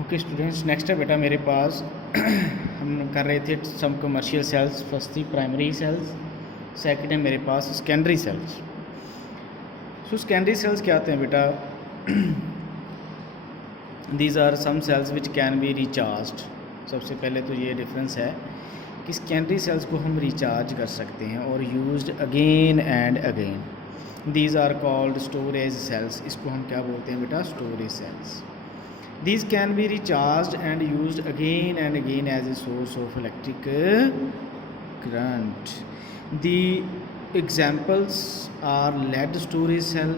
Okay students, next है बेटा मेरे पास हम कर रहे थे सम कमर्शियल सेल्स। फर्स्ट थी प्राइमरी सेल्स, सेकंड है मेरे पास secondary cells. So secondary cells क्या आते हैं बेटा? These are some cells which can be recharged. सबसे पहले तो ये डिफरेंस है कि सेकेंडरी सेल्स को हम रिचार्ज कर सकते हैं और used again and again. These are called storage cells. इसको हम क्या बोलते हैं बेटा? Storage cells. These can be recharged and used again and again as a source of electric current. The examples are lead storage cell,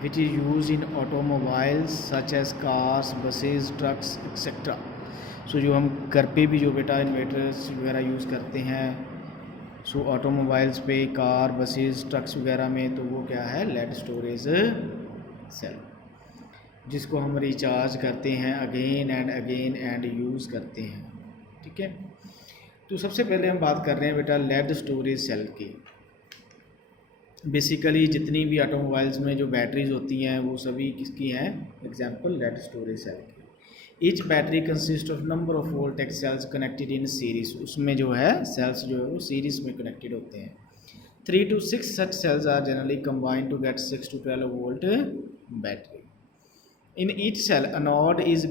which is used in automobiles such as cars, buses, trucks, etc. So जो हम घर पे भी जो बेटा inverters वगैरह use करते हैं, सो ऑटोमोबाइल्स पे, कार, बसेस, ट्रक्स वगैरह में, तो वो क्या है? लेड स्टोरेज सेल, जिसको हम रिचार्ज करते हैं अगेन एंड यूज़ करते हैं। ठीक है, तो सबसे पहले हम बात कर रहे हैं बेटा लेड स्टोरेज सेल की। बेसिकली जितनी भी ऑटोमोबाइल्स में जो बैटरीज होती हैं वो सभी किसकी हैं? एग्जांपल लेड स्टोरेज सेल की। Each battery consist of number of voltage cells connected in series. उसमें जो है सेल्स जो है वो सीरीज में कनेक्टेड होते हैं। 3 to 6 such cells are generally combined to get 6 to 12 volt battery. In each cell, anode is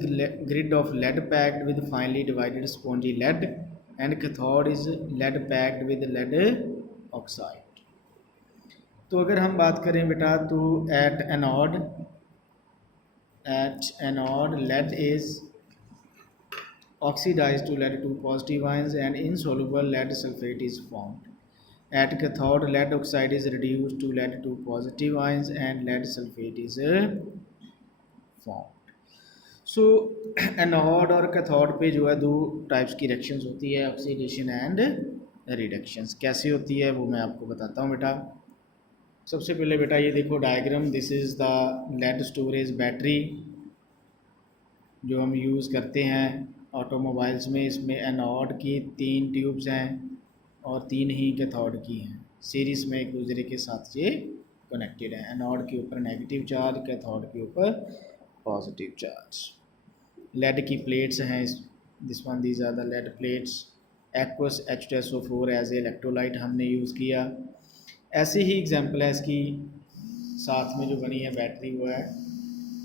grid of lead packed with finely divided spongy lead, and cathode is lead packed with lead oxide. तो अगर हम बात करें बेटा तो at anode lead is oxidized to lead 2 positive ions and insoluble lead sulfate is formed. At cathode, lead oxide is reduced to lead 2 positive ions and lead sulfate is formed. So anode और cathode पे जो है दो types की reactions होती है, oxidation and reductions. कैसे होती है वो मैं आपको बताता हूँ बेटा। सबसे पहले बेटा ये देखो diagram, this is the lead storage battery जो हम यूज़ करते हैं ऑटोमोबाइल्स में। इसमें एनोड की 3 ट्यूब्स हैं और 3 ही कैथोड की हैं, सीरीज में एक दूसरे के साथ ये कनेक्टेड है। एनोड के ऊपर नेगेटिव चार्ज, कैथोड के ऊपर पॉजिटिव चार्ज। लेड की प्लेट्स हैं, this one, these are the lead plates. Aqueous H2SO4 as a electrolyte हमने यूज़ किया। ऐसे ही एग्जांपल है इसकी साथ में जो बनी है बैटरी, वो है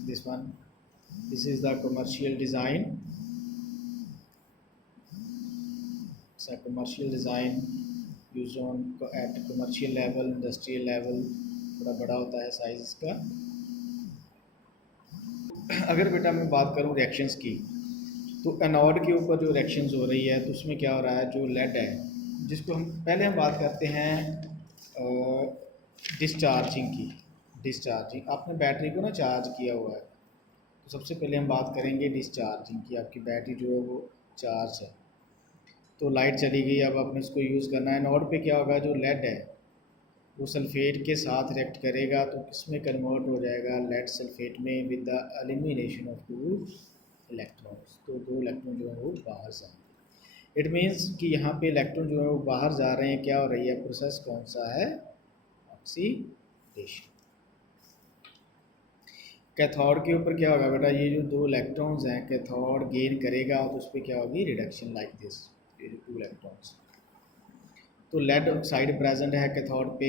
this one. This is the commercial design, commercial design use on at commercial level, industrial level, थोड़ा बड़ा होता है साइज इसका। अगर बेटा मैं बात करूँ रिएक्शंस की, तो एनोड के ऊपर जो रिएक्शंस हो रही है तो उसमें क्या हो रहा है? जो लेड है, जिसको हम पहले हम बात करते हैं डिस्चार्जिंग की। डिस्चार्जिंग, आपने बैटरी को ना चार्ज किया हुआ है, तो सबसे पहले हम बात करेंगे डिस्चार्जिंग की। आपकी बैटरी जो है वो चार्ज है, तो लाइट चली गई, अब आपने इसको यूज़ करना है। एनोड पे क्या होगा? जो लेड है वो सल्फेट के साथ रिएक्ट करेगा, तो किसमें कन्वर्ट हो जाएगा? लेड सल्फेट में, with the elimination of 2 electrons. तो 2 इलेक्ट्रॉन जो है वो बाहर से आए। इट मीन्स कि यहाँ पे इलेक्ट्रॉन जो है वो बाहर जा रहे हैं। क्या हो रही है? प्रोसेस कौन सा है? ऑक्सीडेशन। कैथोड के ऊपर क्या होगा बेटा? ये जो 2 इलेक्ट्रॉन्स हैं, कैथोड गेन करेगा तो उस पर क्या होगी? रिडक्शन, लाइक दिस, ये 2 इलेक्ट्रॉन्स। तो लेड ऑक्साइड प्रेजेंट है कैथोड पे,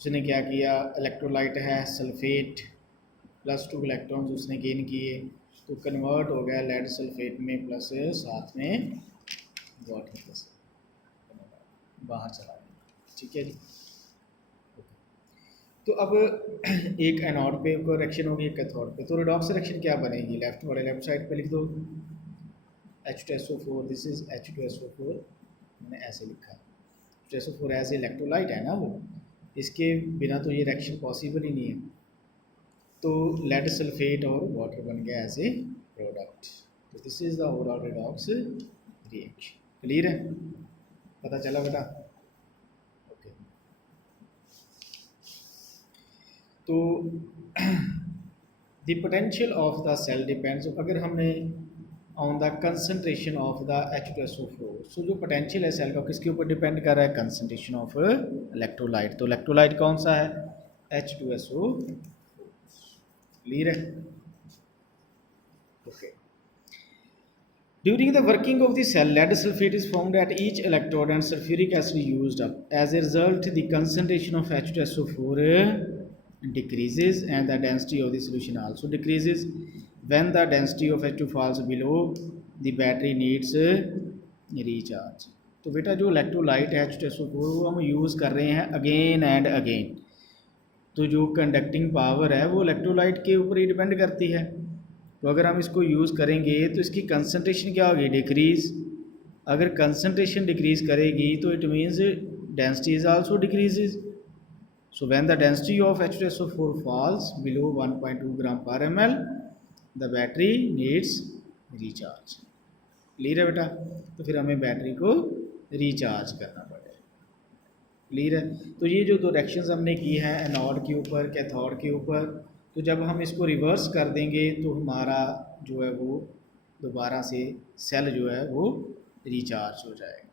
उसने क्या किया? इलेक्ट्रोलाइट है सल्फेट, प्लस 2 इलेक्ट्रॉन्स उसने गेन किए, तो कन्वर्ट हो गया लेड सल्फेट में, प्लस साथ में वाटर प्लस बाहर चला गया। ठीक है जी। तो अब एक एनोड पे रिएक्शन होगी, एक कैथोड पे, तो रिडॉक्स रिएक्शन क्या बनेगी? लेफ्ट वाले लेफ्ट साइड पे लिख दो H2SO4, दिस इज H2SO4, मैंने ऐसे लिखा है। H2SO4 एज इलेक्ट्रोलाइट है ना वो, इसके बिना तो ये रिएक्शन पॉसिबल ही नहीं है। तो लेड सल्फेट और वाटर बन गया एज ए प्रोडक्ट। तो this is the overall redox reaction. Clear है? पता चला बेटा? ओके। तो the potential of the cell depends, अगर हमने on the concentration of the H2SO4, so जो पोटेंशियल है सेल का किसके ऊपर डिपेंड कर रहा है? Concentration of electrolyte. तो इलेक्ट्रोलाइट कौन सा है? H2SO। क्लियर है? Okay. During the working of the cell, lead sulfate is formed at each electrode and sulfuric acid used up. As a result, the concentration of H2SO4 decreases and the density of the solution also decreases. When the density of H2 falls below, the battery needs recharge. तो बेटा जो electrolyte है H2SO4 वो हम use कर रहे हैं again and again. तो जो कंडक्टिंग पावर है वो इलेक्ट्रोलाइट के ऊपर ही डिपेंड करती है। तो अगर हम इसको यूज़ करेंगे तो इसकी कंसनट्रेशन क्या होगी, डिक्रीज़। अगर कंसनट्रेशन डिक्रीज़ करेगी तो it means density is also decreases. So when the density of H2SO4 falls below 1.2 ग्राम पर ml, the battery needs recharge. Clear है बेटा? तो फिर हमें बैटरी को रिचार्ज करना पड़ेगा। क्लियर है? तो ये जो दो रिएक्शंस हमने की हैं एनोड के ऊपर, कैथोड के ऊपर, तो जब हम इसको रिवर्स कर देंगे तो हमारा जो है वो दोबारा से सेल जो है वो रिचार्ज हो जाएगा।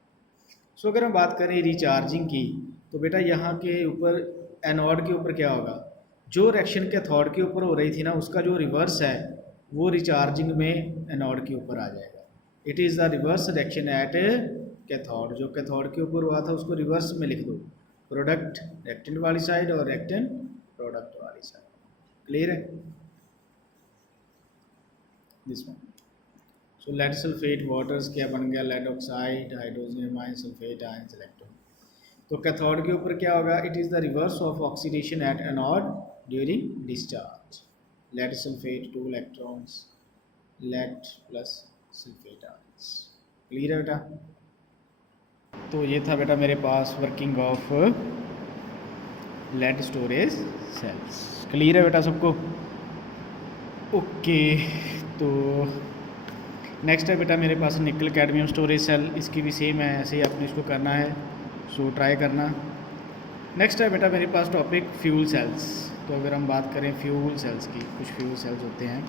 सो अगर हम बात करें रिचार्जिंग की तो बेटा यहाँ के ऊपर एनोड के ऊपर क्या होगा, जो रिएक्शन कैथोड के ऊपर हो रही थी ना उसका जो रिवर्स है वो रिचार्जिंग में एनोड के ऊपर आ जाएगा। It is the reverse reaction at cathode. जो कैथोड के ऊपर हुआ था उसको रिवर्स में लिख दो, प्रोडक्ट रिएक्टेंट वाली साइड और रिएक्टेंट प्रोडक्ट वाली साइड। क्लियर है? This one. So lead sulphate waters क्या बन गया, lead oxide, hydrogen ion, sulphate ion, electron. तो कैथोड के ऊपर क्या होगा, it is the reverse of oxidation at anode during discharge. Lead sulphate 2 electrons, lead plus sulphate ions. Clear है बेटा? तो ये था बेटा मेरे पास working of lead storage cells. Clear है बेटा सबको? ओके। तो नेक्स्ट है बेटा मेरे पास निकल कैडमियम स्टोरेज सेल। इसकी भी सेम है, ऐसे ही आपने इसको करना है, सो ट्राई करना। नेक्स्ट है बेटा मेरे पास टॉपिक फ्यूल सेल्स। तो अगर हम बात करें फ्यूल सेल्स की, कुछ फ्यूल सेल्स होते हैं।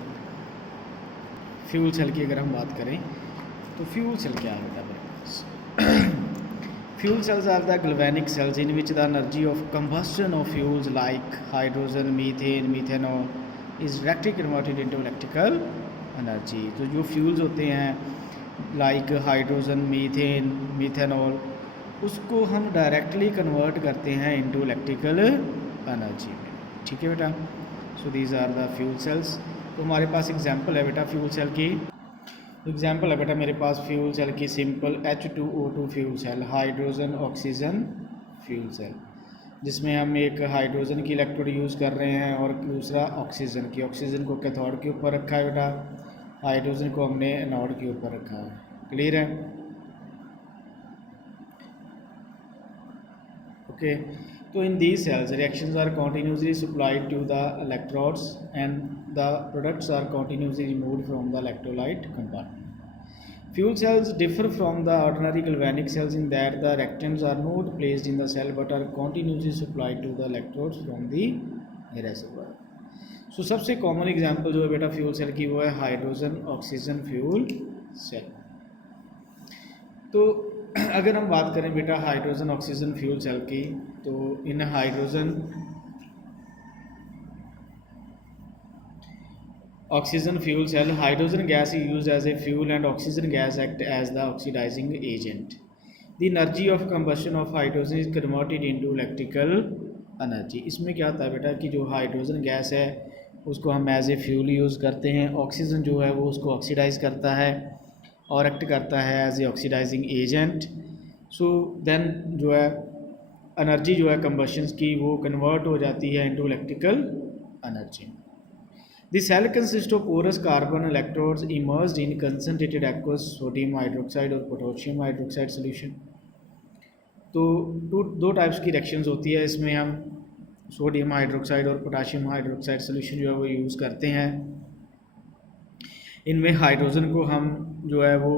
फ्यूल सेल की अगर हम बात करें तो फ्यूल सेल क्या है बेटा मेरे पास? Fuel cells are the galvanic cells in which the energy of combustion of fuels like hydrogen, methane, methanol is directly converted into electrical energy। तो जो फ्यूल्स होते हैं लाइक हाइड्रोजन, मीथेन, मिथेनॉल, उसको हम डायरेक्टली कन्वर्ट करते हैं into electrical energy में। ठीक है बेटा? So these are the fuel cells. तो हमारे पास एग्जांपल है बेटा फ्यूल सेल की। एग्जाम्पल है बेटा मेरे पास फ्यूल सेल की, simple H2O2 fuel cell, hydrogen oxygen fuel cell, जिसमें हम एक हाइड्रोजन की इलेक्ट्रोड यूज़ कर रहे हैं और दूसरा ऑक्सीजन की। ऑक्सीजन को कैथोड के ऊपर रखा है बेटा, हाइड्रोजन को हमने एनोड के ऊपर रखा है। क्लियर है? ओके। तो in these cells reactions are continuously supplied to the electrodes and the products are continuously removed from the electrolyte compartment. Fuel cells differ from the ordinary galvanic cells in that the reactants are not placed in the cell but are continuously supplied to the electrodes from the reservoir. So सबसे common example जो है बेटा fuel cell की वो है hydrogen oxygen fuel cell. तो अगर हम बात करें बेटा हाइड्रोजन ऑक्सीजन फ्यूल सेल की, तो in hydrogen oxygen fuel cell, hydrogen gas is used as a fuel and oxygen gas act as the oxidizing agent. The energy of combustion of hydrogen is converted into electrical energy। इसमें क्या होता है बेटा कि जो hydrogen gas है उसको हम एज ए फ्यूल यूज़ करते हैं, ऑक्सीजन जो है वो उसको ऑक्सीडाइज करता है और एक्ट करता है as a oxidising agent. So then जो है एनर्जी जो है कम्बशंस की वो कन्वर्ट हो जाती है into electrical energy. The cell consists of porous carbon electrodes immersed in concentrated aqueous sodium hydroxide और potassium hydroxide solution। तो दो टाइप्स की रिएक्शंस होती है इसमें, हम सोडियम हाइड्रोक्साइड और पोटाशियम हाइड्रोक्साइड सोल्यूशन जो है वो यूज़ करते हैं। इनमें हाइड्रोजन को हम जो है वो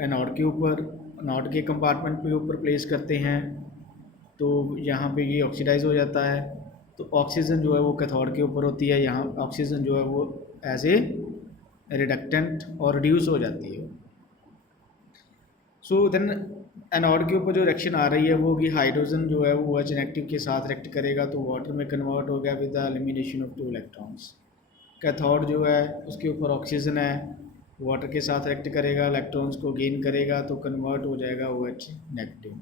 एनोड के ऊपर, एनोड के कंपार्टमेंट के ऊपर प्लेस करते हैं, तो यहाँ पे ये ऑक्सीडाइज हो जाता है। तो ऑक्सीजन जो है वो कैथोड के ऊपर होती है, यहाँ ऑक्सीजन जो है वो एज ए रिडक्टेंट और रिड्यूस हो जाती है। सो देन एनोड के ऊपर जो रिएक्शन आ रही है वो कि हाइड्रोजन जो है वो H नेगेटिव के साथ रिएक्ट करेगा तो वाटर में कन्वर्ट हो गया with the elimination of 2 electrons. Cathode जो है उसके ऊपर ऑक्सीजन है वाटर के साथ रिएक्ट करेगा, इलेक्ट्रॉन्स को गेन करेगा तो कन्वर्ट हो जाएगा OH नेगेटिव।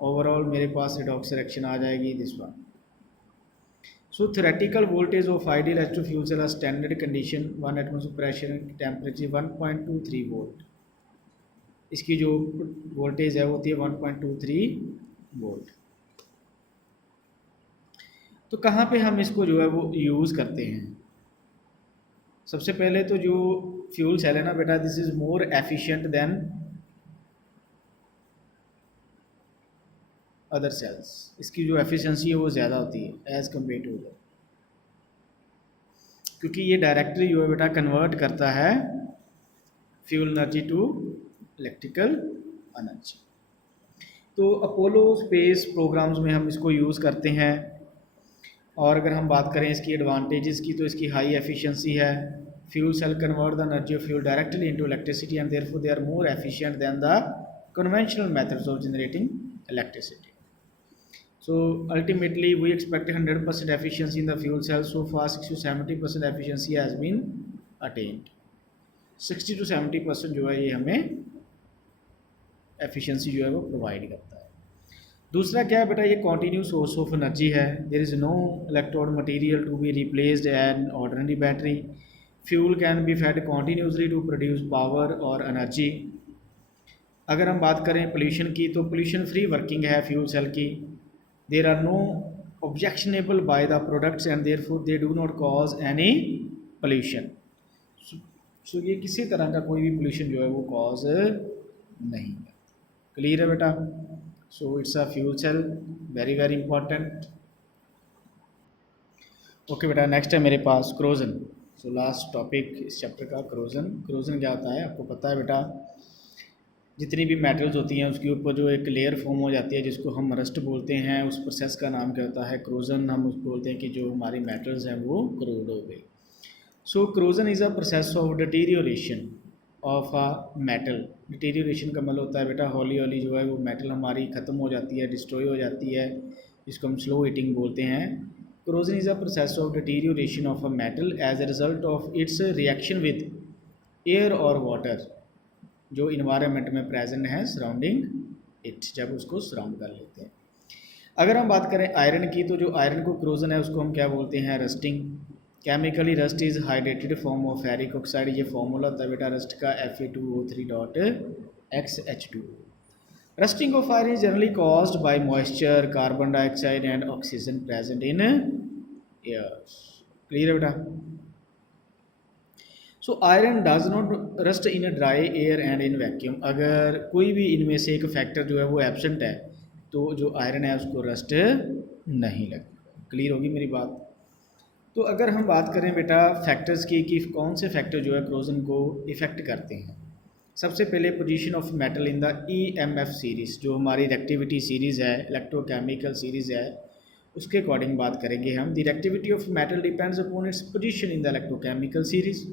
ओवरऑल मेरे पास रिडॉक्स रिएक्शन आ जाएगी this one. So theoretical voltage of ideal H2 fuel cell standard condition 1 atmosphere pressure temperature 1.23 volt. इसकी जो वोल्टेज है वो होती है 1.23 वोल्ट। तो कहाँ पे हम इसको जो है वो यूज़ करते हैं? सबसे पहले तो जो फ्यूल सेल है ना बेटा, this is more efficient then other sales. इसकी जो एफिशिएंसी है वो ज़्यादा होती है एज़ कम्पेयर टू अदर, क्योंकि ये डायरेक्टली जो है बेटा कन्वर्ट करता है fuel energy to electrical energy. तो अपोलो स्पेस प्रोग्राम्स में हम इसको यूज़ करते हैं। और अगर हम बात करें इसकी एडवांटेजेस की, तो इसकी हाई एफिशिएंसी है। Fuel cell convert the energy of fuel directly into electricity and therefore they are more efficient than the conventional methods of generating electricity. So ultimately we expect 100% efficiency in the fuel cell. So far 60 to 70% efficiency has been attained. 60 to 70% जो है ये हमें efficiency जो है वो provide करता है। दूसरा क्या है बेटा, ये continuous source of energy है। There is no electrode material to be replaced an ordinary battery. Fuel can be fed continuously to produce power और energy। अगर हम बात करें पोल्यूशन की, तो पोल्यूशन फ्री वर्किंग है फ्यूल सेल की। There are no objectionable by the products and therefore they do not cause any pollution. So ये किसी तरह का कोई भी पोल्यूशन जो है वो कॉज नहीं है। क्लियर है बेटा? So it's a fuel cell, very very important. Okay बेटा, नेक्स्ट है मेरे पास क्रोजन। सो लास्ट टॉपिक इस चैप्टर का क्रोजन। क्रोजन क्या होता है आपको पता है बेटा? जितनी भी मेटल्स होती हैं उसके ऊपर जो एक लेयर फॉर्म हो जाती है जिसको हम रस्ट बोलते हैं, उस प्रोसेस का नाम क्या होता है? क्रोजन। हम उसको बोलते हैं कि जो हमारी मेटल्स हैं वो क्रोड हो गए। So corrosion is a process of deterioration of a metal. Deterioration का मतलब होता है बेटा हौली हौली जो है वो मेटल हमारी ख़त्म हो जाती है, डिस्ट्रॉय हो जाती है, जिसको हम स्लो हीटिंग बोलते हैं। Corrosion is a process of deterioration of a metal as a result of its reaction with air और वाटर जो इन्वायरमेंट में प्रेजेंट है सराउंडिंग इट, जब उसको सराउंड कर लेते हैं। अगर हम बात करें आयरन की, तो जो आयरन को क्रोजन है उसको हम क्या बोलते हैं? Rusting. Chemically rust is hydrated form of ferric oxide. ये फॉर्मूला होता है बेटा रस्ट का Fe2O3.XH2। Rusting of iron is generally caused by moisture, carbon dioxide and oxygen present in air. Clear है बेटा? So iron does not rust in dry air and in vacuum. अगर कोई भी इनमें से एक फैक्टर जो है वो एब्सेंट है तो जो आयरन है उसको रस्ट नहीं लगेगा। क्लियर होगी मेरी बात? तो अगर हम बात करें बेटा फैक्टर्स की कि कौन से फैक्टर जो है क्रोजन को इफ़ेक्ट करते हैं, सबसे पहले position of metal in the EMF series. जो हमारी रिएक्टिविटी सीरीज़ है, इलेक्ट्रोकेमिकल सीरीज़ है, उसके अकॉर्डिंग बात करेंगे हम। The reactivity of metal depends upon its position in the electrochemical series.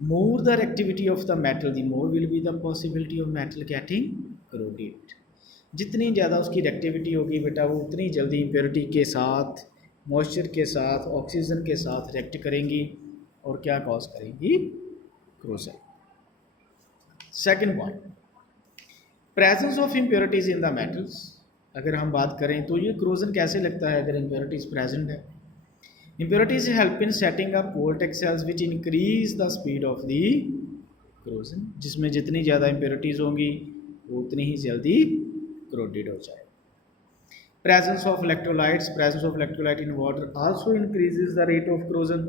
More the reactivity of the metal, the more will be the possibility of metal getting corroded। जितनी ज़्यादा उसकी reactivity होगी बेटा वो उतनी जल्दी इम्प्योरिटी के साथ, मॉइस्चर के साथ, ऑक्सीजन के साथ रिएक्ट करेंगी और क्या कॉज करेंगी? Corrosion. Second point, presence of impurities in the metals. अगर हम बात करें तो ये क्रोजन कैसे लगता है अगर इम्प्योरिटीज़ प्रेजेंट है? Impurities help in setting up voltaic cells which increase the speed of the corrosion। जिसमें जितनी ज़्यादा impurities होंगी वो उतनी ही जल्दी corroded हो जाए। Presence of electrolytes in water also increases the rate of corrosion।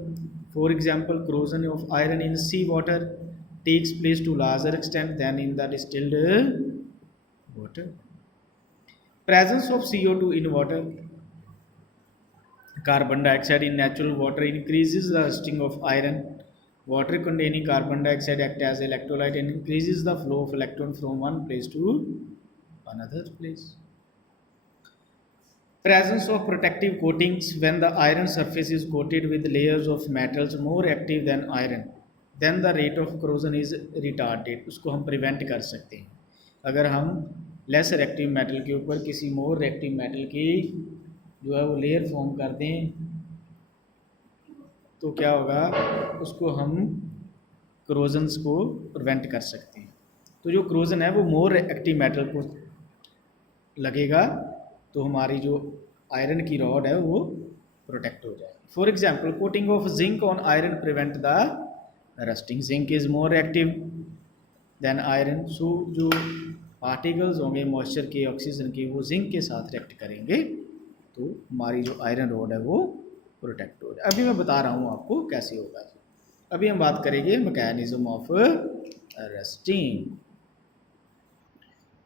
For example, corrosion of iron in sea water takes place to larger extent than in the distilled water। Presence of CO2 in water, carbon dioxide in natural water increases the rusting of iron। Water containing carbon dioxide act as electrolyte and increases the flow of electron from one place to another place। Presence of protective coatings, when the iron surface is coated with layers of metals more active than iron, then the rate of corrosion is retarded। उसको हम prevent कर सकते हैं। अगर हम less reactive metal के ऊपर किसी मोर रिएक्टिव मेटल की जो है वो लेयर फॉर्म कर दें तो क्या होगा? उसको हम क्रोजन्स को प्रिवेंट कर सकते हैं। तो जो क्रोजन है वो मोर एक्टिव मेटल को लगेगा, तो हमारी जो आयरन की रॉड है वो प्रोटेक्ट हो जाएगी। For example coating of zinc on iron prevent the rusting. Zinc is more active than iron. So जो पार्टिकल्स होंगे मॉइस्चर के, ऑक्सीजन के, वो जिंक के साथ रिएक्ट करेंगे, तो हमारी जो आयरन रॉड है वो प्रोटेक्ट हो जाए। अभी मैं बता रहा हूँ आपको कैसे होगा। अभी हम बात करेंगे mechanism of rusting.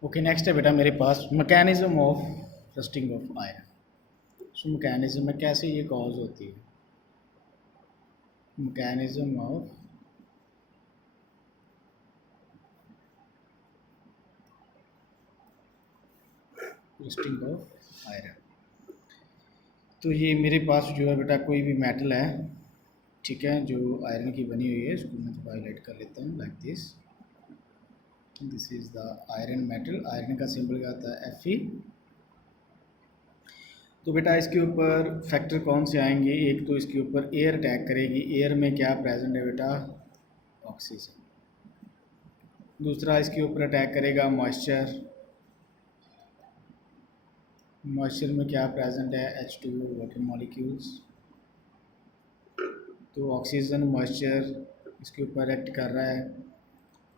Okay, next है बेटा मेरे पास mechanism of rusting of iron. So mechanism में कैसे ये कॉज होती है, mechanism of rusting of iron. तो ये मेरे पास जो है बेटा कोई भी मेटल है, ठीक है, जो आयरन की बनी हुई है, इसको मैं तो हाईलाइट कर लेता हूँ like this. This is the iron metal. Iron का सिंबल क्या आता है, Fe। तो बेटा इसके ऊपर फैक्टर कौन से आएंगे, एक तो इसके ऊपर एयर अटैक करेगी। एयर में क्या प्रेजेंट है बेटा, ऑक्सीजन। दूसरा इसके ऊपर अटैक करेगा मॉइस्चर। मॉइस्चर में क्या प्रेजेंट है, H2O वाटर मॉलिक्यूल्स। तो ऑक्सीजन मॉइस्चर इसके ऊपर रिएक्ट कर रहा है,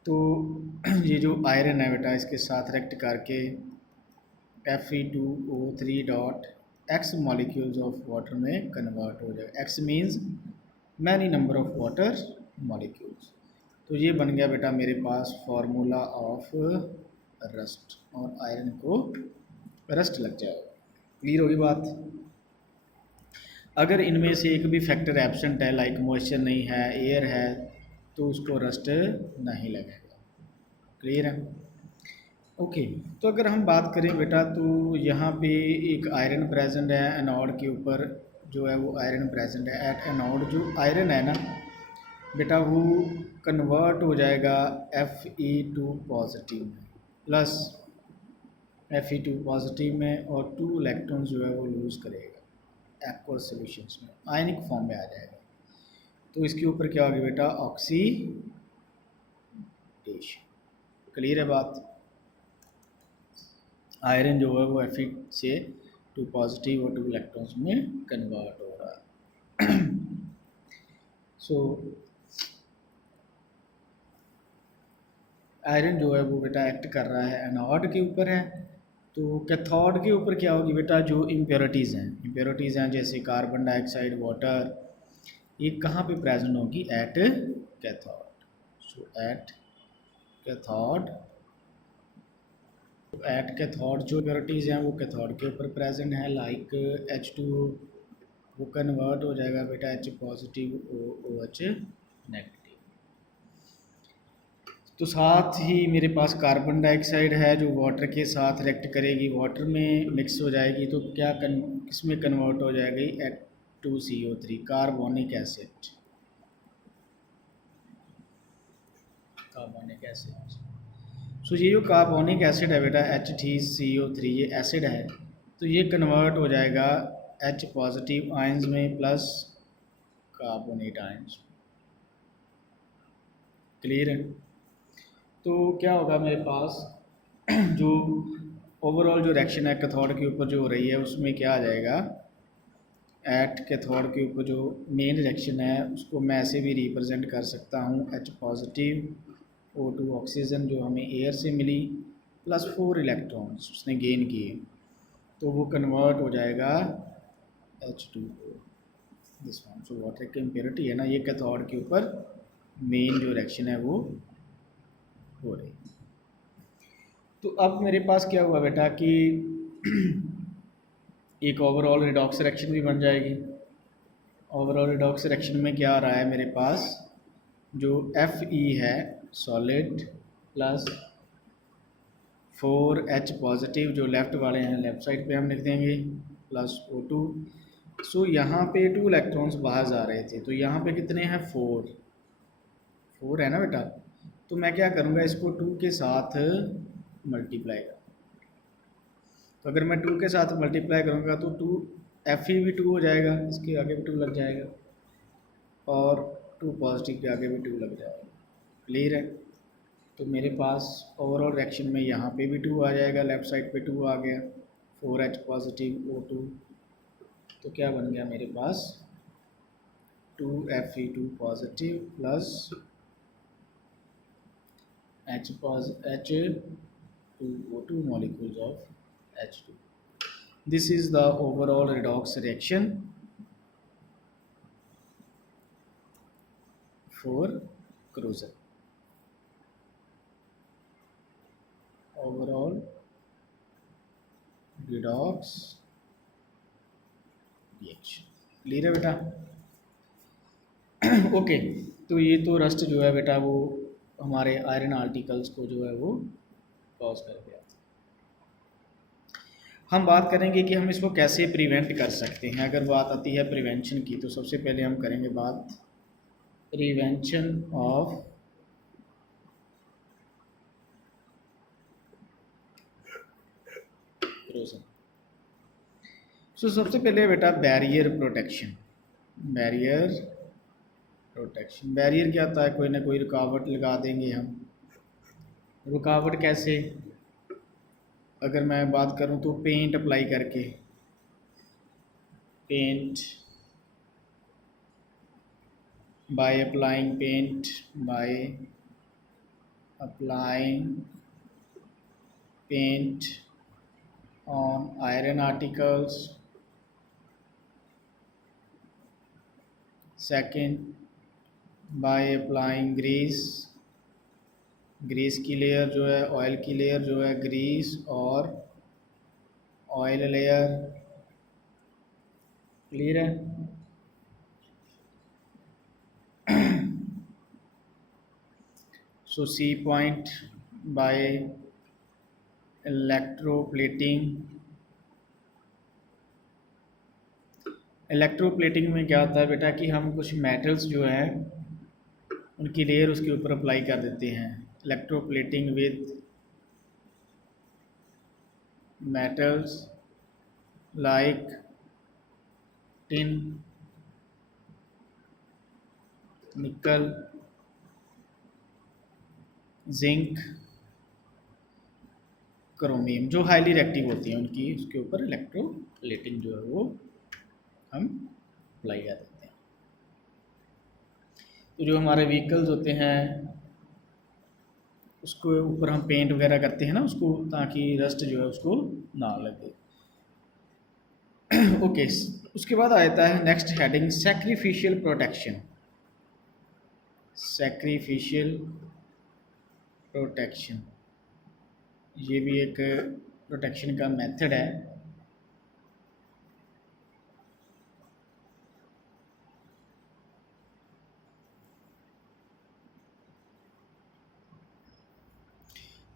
तो ये जो आयरन है बेटा इसके साथ रिएक्ट करके Fe2O3 dot X molecules of water में कन्वर्ट हो जाएगा। X means many number of water molecules. तो ये बन गया बेटा मेरे पास फार्मूला ऑफ रस्ट, और आयरन को रस्ट लग जाएगा। क्लियर होगी बात। अगर इनमें से एक भी फैक्टर एब्सेंट है, लाइक मॉइस्चर नहीं है, एयर है, तो उसको रस्ट नहीं लगेगा। क्लियर है। ओके, तो अगर हम बात करें बेटा, तो यहाँ पे एक आयरन प्रेजेंट है एनोड के ऊपर, जो है वो आयरन प्रेजेंट है एट एनोड। जो आयरन है ना बेटा वो कन्वर्ट हो जाएगा Fe2 पॉजिटिव में, प्लस Fe2 पॉजिटिव में, और 2 इलेक्ट्रॉन जो है वो लूज़ करेगा एक्वस सॉल्यूशंस में, आयनिक फॉर्म में आ जाएगा। तो इसके ऊपर क्या होगी बेटा, ऑक्सीडेशन। क्लियर है बात। आयरन जो है वो Fe से 2 पॉजिटिव और 2 इलेक्ट्रॉन्स में कन्वर्ट हो रहा है। सो आयरन जो है वो बेटा एक्ट कर रहा है एनोड के ऊपर है। तो कैथोड के ऊपर क्या होगी बेटा, जो इम्प्योरिटीज़ हैं जैसे कार्बन डाइऑक्साइड, वाटर, ये कहाँ पे प्रेजेंट होगी, at cathode. So eight cathode जो इम्प्योरिटीज़ हैं वो कैथोड के ऊपर प्रेजेंट है, लाइक H2O, वो कन्वर्ट हो जाएगा बेटा H पॉजिटिव OH नेगेटिव। तो साथ ही मेरे पास कार्बन डाइऑक्साइड है जो वाटर के साथ रिएक्ट करेगी, वाटर में मिक्स हो जाएगी, तो क्या किसमें कन्वर्ट हो जाएगी, H2CO3 carbonic acid. Carbonic acid. So ये जो कार्बोनिक एसिड है बेटा HTCO3, ये एसिड है, तो ये कन्वर्ट हो जाएगा H पॉजिटिव आयंस में प्लस कार्बोनेट आयंस। क्लियर है। तो क्या होगा मेरे पास, जो ओवरऑल जो रिएक्शन है कैथोड के ऊपर जो हो रही है उसमें क्या आ जाएगा, एट कैथोड के ऊपर जो मेन रिएक्शन है उसको मैं ऐसे भी रिप्रेजेंट कर सकता हूँ, H पॉजिटिव O2 ऑक्सीजन जो हमें एयर से मिली, प्लस 4 इलेक्ट्रॉन्स उसने गेन किए, तो वो कन्वर्ट हो जाएगा H2O this one. So water की इम्प्योरिटी है ना, ये कैथोड के ऊपर मेन जो रिएक्शन है वो हो रही। तो अब मेरे पास क्या हुआ बेटा कि एक ओवरऑल रिडॉक्स रिएक्शन भी बन जाएगी। ओवरऑल रिडॉक्स रिएक्शन में क्या आ रहा है मेरे पास, जो Fe है सॉलिड प्लस 4H पॉजिटिव जो लेफ़्ट वाले हैं लेफ़्ट साइड पे हम लिख देंगे, प्लस O2। सो यहाँ पे 2 इलेक्ट्रॉन्स बाहर जा रहे थे, तो यहाँ पे कितने हैं, 4 है ना बेटा। तो मैं क्या करूँगा, इसको 2 के साथ मल्टीप्लाई कर, तो अगर मैं 2 के साथ मल्टीप्लाई करूँगा तो 2 Fe भी 2 हो जाएगा, इसके आगे भी 2 लग जाएगा, और 2 पॉजिटिव के आगे भी 2 लग जाएगा। क्लियर है। तो मेरे पास ओवरऑल रिएक्शन में यहाँ पे भी 2 आ जाएगा, लेफ़्ट साइड पे 2 आ गया, 4H पॉजिटिव O2, तो क्या बन गया मेरे पास 2Fe2 positive plus H2O2 molecules of H2. This is the overall redox reaction for corrosion. Overall redox reaction. Clear है बेटा? ओके तो ये तो रस्ट जो है बेटा वो हमारे आयरन आर्टिकल्स को जो है वो कॉज कर गया। हम बात करेंगे कि हम इसको कैसे प्रिवेंट कर सकते हैं। अगर बात आती है प्रिवेंशन की तो सबसे पहले हम करेंगे बात प्रिवेंशन ऑफ corrosion। सो सबसे पहले बेटा बैरियर प्रोटेक्शन। बैरियर क्या होता है? कोई ना कोई रुकावट लगा देंगे हम। रुकावट कैसे? अगर मैं बात करूं तो पेंट अप्लाई करके, paint by applying paint on iron articles। Second, by applying grease की लेयर जो है, ऑयल की लेयर जो है, ग्रीस और ऑयल लेयर। क्लियर है? सो सी पॉइंट बाय इलेक्ट्रोप्लेटिंग में क्या होता है बेटा कि हम कुछ मेटल्स जो हैं उनकी लेयर उसके ऊपर अप्लाई कर देते हैं। Electroplating with metals like tin, निकल, जिंक, क्रोमियम जो हाईली रिएक्टिव होती हैं उनकी उसके ऊपर इलेक्ट्रोप्लेटिंग जो है वो हम अप्लाई कर देते हैं। तो जो हमारे व्हीकल्स होते हैं उसको ऊपर हम पेंट वगैरह करते हैं ना उसको, ताकि रस्ट जो है उसको ना लगे। ओके उसके बाद आता है नेक्स्ट हेडिंग सैक्रिफिशियल प्रोटेक्शन। ये भी एक प्रोटेक्शन का मेथड है।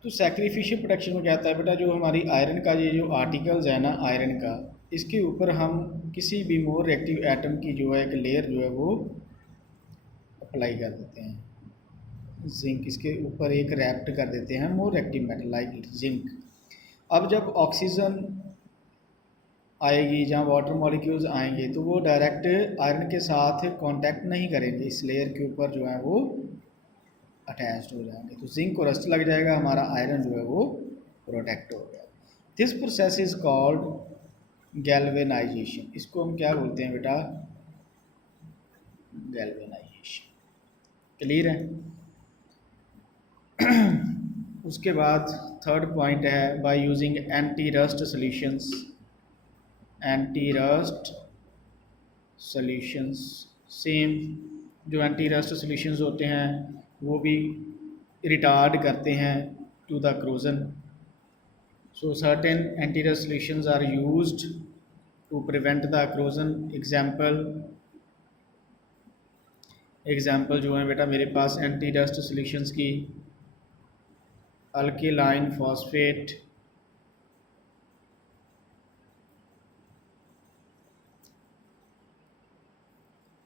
तो सैक्रिफिशियल प्रोटेक्शन में क्या आता है बेटा, जो हमारी आयरन का ये जो आर्टिकल्स है ना आयरन का, इसके ऊपर हम किसी भी मोर रिएक्टिव एटम की जो है एक लेयर जो है वो अप्लाई कर देते हैं। जिंक इसके ऊपर एक रैप्ट कर देते हैं more reactive metal like zinc. अब जब ऑक्सीजन आएगी, जहाँ वाटर मॉलिक्यूल्स आएंगे, तो वो डायरेक्ट आयरन के साथ कांटेक्ट नहीं करेंगे, इस लेयर के ऊपर जो है वो अटैच्ड हो जाएंगे, तो जिंक को रस्ट लग जाएगा, हमारा आयरन जो है वो प्रोटेक्ट हो गया। This process is called galvanisation. इसको हम क्या बोलते हैं बेटा? गैल्वेनाइजेशन। क्लियर है? उसके बाद थर्ड पॉइंट है by using anti rust solutions. Same जो एंटी रस्ट सॉल्यूशंस होते हैं वो भी रिटार्ड करते हैं to the corrosion। So certain anti rust solutions are used to prevent the corrosion। Example जो है बेटा मेरे पास एंटी रस्ट सॉल्यूशंस की, alkaline phosphate,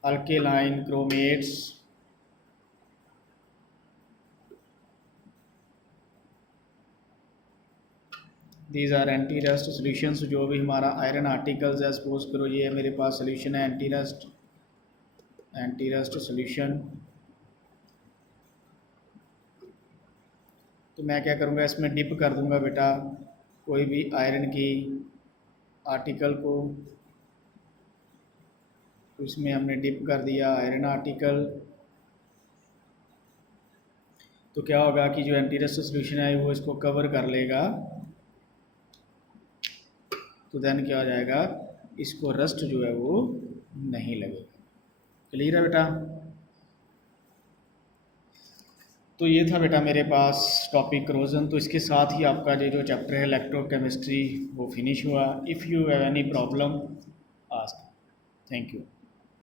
alkaline chromates, these are anti rust solutions. जो भी हमारा आयरन आर्टिकल्स है, सपोज करो ये मेरे पास सॉल्यूशन है एंटी रस्ट सॉल्यूशन, तो मैं क्या करूँगा, इसमें डिप कर दूँगा बेटा कोई भी आयरन की आर्टिकल को। तो इसमें हमने डिप कर दिया आयरन आर्टिकल, तो क्या होगा कि जो एंटी रस्ट सोल्यूशन है वो इसको कवर कर लेगा। तो देन क्या हो जाएगा, इसको रस्ट जो है वो नहीं लगेगा। क्लियर है बेटा? तो ये था बेटा मेरे पास टॉपिक क्रोजन। तो इसके साथ ही आपका ये जो चैप्टर है इलेक्ट्रोकेमिस्ट्री वो फिनिश हुआ। If you have any problem ask. Thank you.